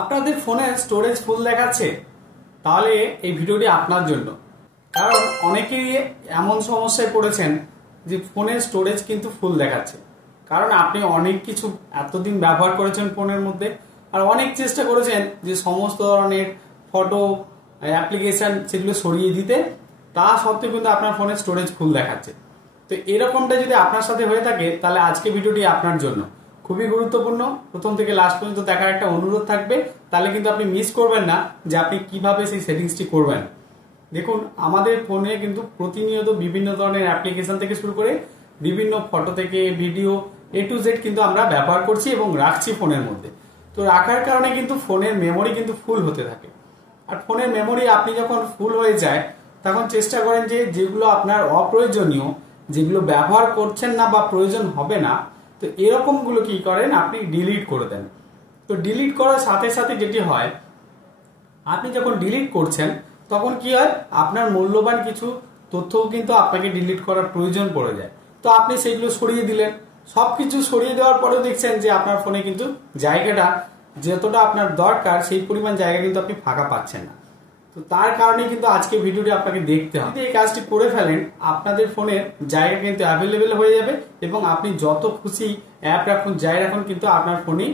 আপনাদের ফোনের storage full দেখাচ্ছে, তাহলে এই ভিডিওটি আপনার জন্য। কারণ অনেকেই এমন সমস্যায় পড়েছেন যে ফোনের স্টোরেজ কিন্তু ফুল দেখাচ্ছে, কারণ আপনি অনেক কিছু এতদিন ব্যবহার করেছেন ফোনের মধ্যে, আর অনেক চেষ্টা করেছেন যে সমস্ত ধরনের ফটো অ্যাপ্লিকেশন সেগুলো সরিয়ে দিতে, তা সত্ত্বেও কিন্তু আপনার ফোনের স্টোরেজ ফুল দেখাচ্ছে। তো এরকমটা যদি আপনার সাথে হয়ে থাকে, তাহলে আজকে ভিডিওটি আপনার জন্য খুবই গুরুত্বপূর্ণ। প্রথম থেকে লাস্ট পর্যন্ত দেখার একটা অনুরোধ থাকবে, তাহলে কিন্তু আপনি মিস করবেন না যে আপনি কিভাবে সেই সেটিংসটি করবেন। দেখুন, আমাদের ফোনে কিন্তু প্রতিনিয়ত বিভিন্ন ধরনের অ্যাপ্লিকেশন থেকে শুরু করে বিভিন্ন ফটো থেকে ভিডিও A to Z কিন্তু আমরা ব্যবহার করছি এবং রাখছি ফোনের মধ্যে। তো রাখার কারণে কিন্তু ফোনের মেমোরি কিন্তু ফুল হতে থাকে, আর ফোনের মেমোরি আপনি যখন ফুল হয়ে যায় তখন চেষ্টা করেন যে যেগুলো আপনার অপ্রয়োজনীয়, যেগুলো ব্যবহার করছেন না বা প্রয়োজন হবে না, তো এরকমগুলো কি করেন আপনি ডিলিট করে দেন। তো ডিলিট করার সাথে সাথে যেটি হয়, আপনি যখন ডিলিট করছেন তখন কি হয়, আপনার মূল্যবান কিছু তথ্যও কিন্তু আপনাকে ডিলিট করার প্রয়োজন পড়ে যায়। তো আপনি সেগুলো সরিয়ে দিলেন, সবকিছু সরিয়ে দেওয়ার পরেও দেখছেন যে আপনার ফোনে কিন্তু জায়গাটা যতটা আপনার দরকার সেই পরিমাণ জায়গা কিন্তু আপনি ফাঁকা পাচ্ছেন না। তো তার কারণে কিন্তু আজকে ভিডিওটি আপনাকে দেখতে হবে। যদি এই কাজটি করে ফেলেন, আপনাদের ফোনের জায়গা কিন্তু অ্যাভেলেবেল হয়ে যাবে এবং আপনি যত খুশি অ্যাপ রাখুন যাই রাখুন কিন্তু আপনার ফোনে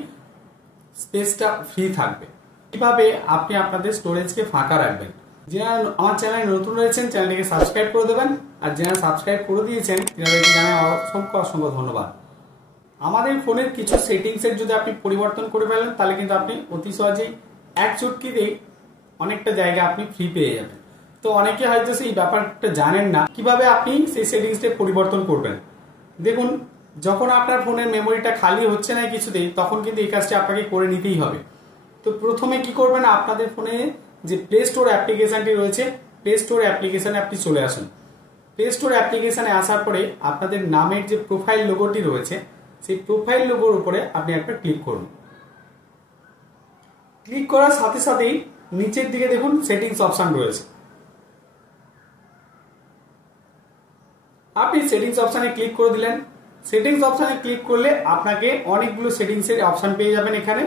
স্পেসটা ফ্রি থাকবে। কিভাবে আপনি আপনাদের স্টোরেজকে ফাঁকা রাখবেন, যারা আমার চ্যানেলে নতুন রয়েছেন চ্যানেলটিকে সাবস্ক্রাইব করে দেবেন, আর যারা সাবস্ক্রাইব করে দিয়েছেন তাদেরকে জানাই অসংখ্য অসংখ্য ধন্যবাদ। আমাদের ফোনের কিছু সেটিংসের যদি আপনি পরিবর্তন করে ফেলেন, তাহলে কিন্তু আপনি অতি সহজেই এক চুটকিতেই অনেকটা জায়গা আপনি ফ্রি পেয়ে যাবেন। তো অনেকে হয়তো সেই ব্যাপারটা জানেন না কিভাবে আপনি সেই সেটিংসটা পরিবর্তন করবেন। দেখুন, যখন আপনার ফোনের মেমোরিটা খালি হচ্ছে না কিছুতেই, তখন কিন্তু এই কাজটি আপনাকে করে নিতেই হবে। তো প্রথমে কি করবেন, আপনাদের ফোনে যে প্লে স্টোর অ্যাপ্লিকেশনটি রয়েছে, প্লে স্টোর অ্যাপ্লিকেশনে আপনি চলে আসুন। প্লে স্টোর অ্যাপ্লিকেশনে আসার পরে আপনাদের নামের যে প্রোফাইল লোগোটি রয়েছে, সেই প্রোফাইল লোগোর উপরে আপনি একটা ক্লিক করুন। ক্লিক করার সাথে সাথেই নিচের দিকে দেখুন সেটিংস অপশন রয়েছে। আপনি সেটিংস অপশনে ক্লিক করে দিলেন। সেটিংস অপশনে ক্লিক করলে আপনাকে অনেকগুলো সেটিংসের অপশন পেয়ে যাবেন। এখানে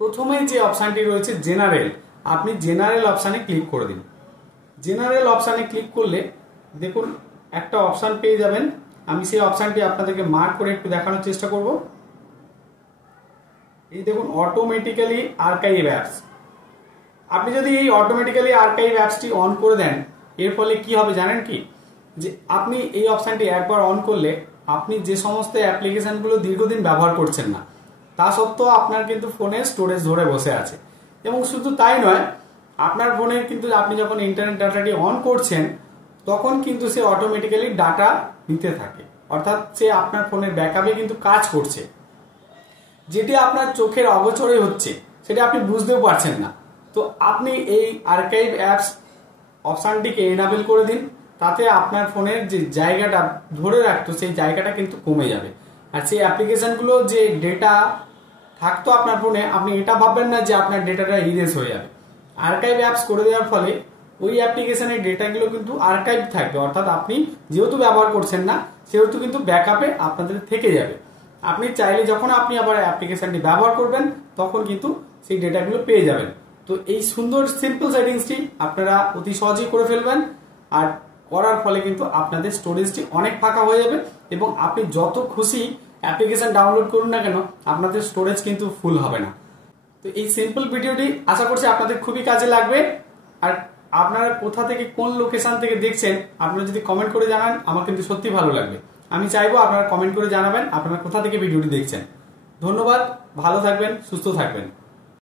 প্রথমে যে অপশনটি রয়েছে জেনারেল, আপনি জেনারেল অপশনে ক্লিক করে দিন। জেনারেল অপশনে ক্লিক করলে দেখুন একটা অপশন পেয়ে যাবেন। আমি সেই অপশনটি আপনাদেরকে মার্ক করে একটু দেখানোর চেষ্টা করব। এই দেখুন, অটোমেটিক্যালি আর্কাইভ অ্যাপস। আপনি যদি এই অটোমেটিক্যালি আর্কাইভ অ্যাপসটি অন করে দেন, এর ফলে কি হবে জানেন কি, যে আপনি এই অপশনটি একবার অন করলে আপনি যে সমস্ত অ্যাপ্লিকেশনগুলো দীর্ঘদিন ব্যবহার করছেন না, তা সত্ত্বেও আপনার কিন্তু ফোনে স্টোরেজ ধরে বসে আছে। এবং শুধু তাই নয়, আপনার ফোনে কিন্তু আপনি যখন ইন্টারনেট ডাটাটি অন করছেন তখন কিন্তু সে অটোমেটিক্যালি ডাটা নিতে থাকে, অর্থাৎ সে আপনার ফোনের ব্যাকআপে কিন্তু কাজ করছে। যেটি আপনার চোখের অগোচরে হচ্ছে, সেটা আপনি বুঝতেও পারছেন না। তো আপনি এই আর্কাইভ অ্যাপস অপশানটিকে এনাবেল করে দিন, তাতে আপনার ফোনের যে জায়গাটা ধরে রাখতো সেই জায়গাটা কিন্তু কমে যাবে। আর সেই অ্যাপ্লিকেশনগুলো যে ডেটা থাকতো আপনার ফোনে, আপনি এটা ভাববেন না যে আপনার ডেটাটা ইরেজ হয়ে যাবে। আর্কাইভ অ্যাপস করে দেওয়ার ফলে ওই অ্যাপ্লিকেশনের ডেটাগুলো কিন্তু আর্কাইভ থাকবে, অর্থাৎ আপনি যেহেতু ব্যবহার করছেন না সেহেতু কিন্তু ব্যাকআপে আপনাদের থেকে যাবে। আপনি চাইলে যখন আপনি আবার অ্যাপ্লিকেশনটি ব্যবহার করবেন তখন কিন্তু সেই ডেটাগুলো পেয়ে যাবেন। তো এই সুন্দর সিম্পল সেটিংসটি আপনারা অতি সহজেই করে ফেলবেন, আর করার ফলে কিন্তু আপনাদের স্টোরেজটি অনেক ফাঁকা হয়ে যাবে এবং আপনি যত খুশি অ্যাপ্লিকেশন ডাউনলোড করুন না কেন, আপনাদের স্টোরেজ কিন্তু ফুল হবে না। তো এই সিম্পল ভিডিওটি আশা করছি আপনাদের খুবই কাজে লাগবে। আর আপনারা কোথা থেকে কোন লোকেশন থেকে দেখছেন আপনারা যদি কমেন্ট করে জানান, আমার কিন্তু সত্যি ভালো লাগবে। আমি চাইবো আপনারা কমেন্ট করে জানাবেন আপনারা কোথা থেকে ভিডিওটি দেখছেন। ধন্যবাদ, ভালো থাকবেন, সুস্থ থাকবেন।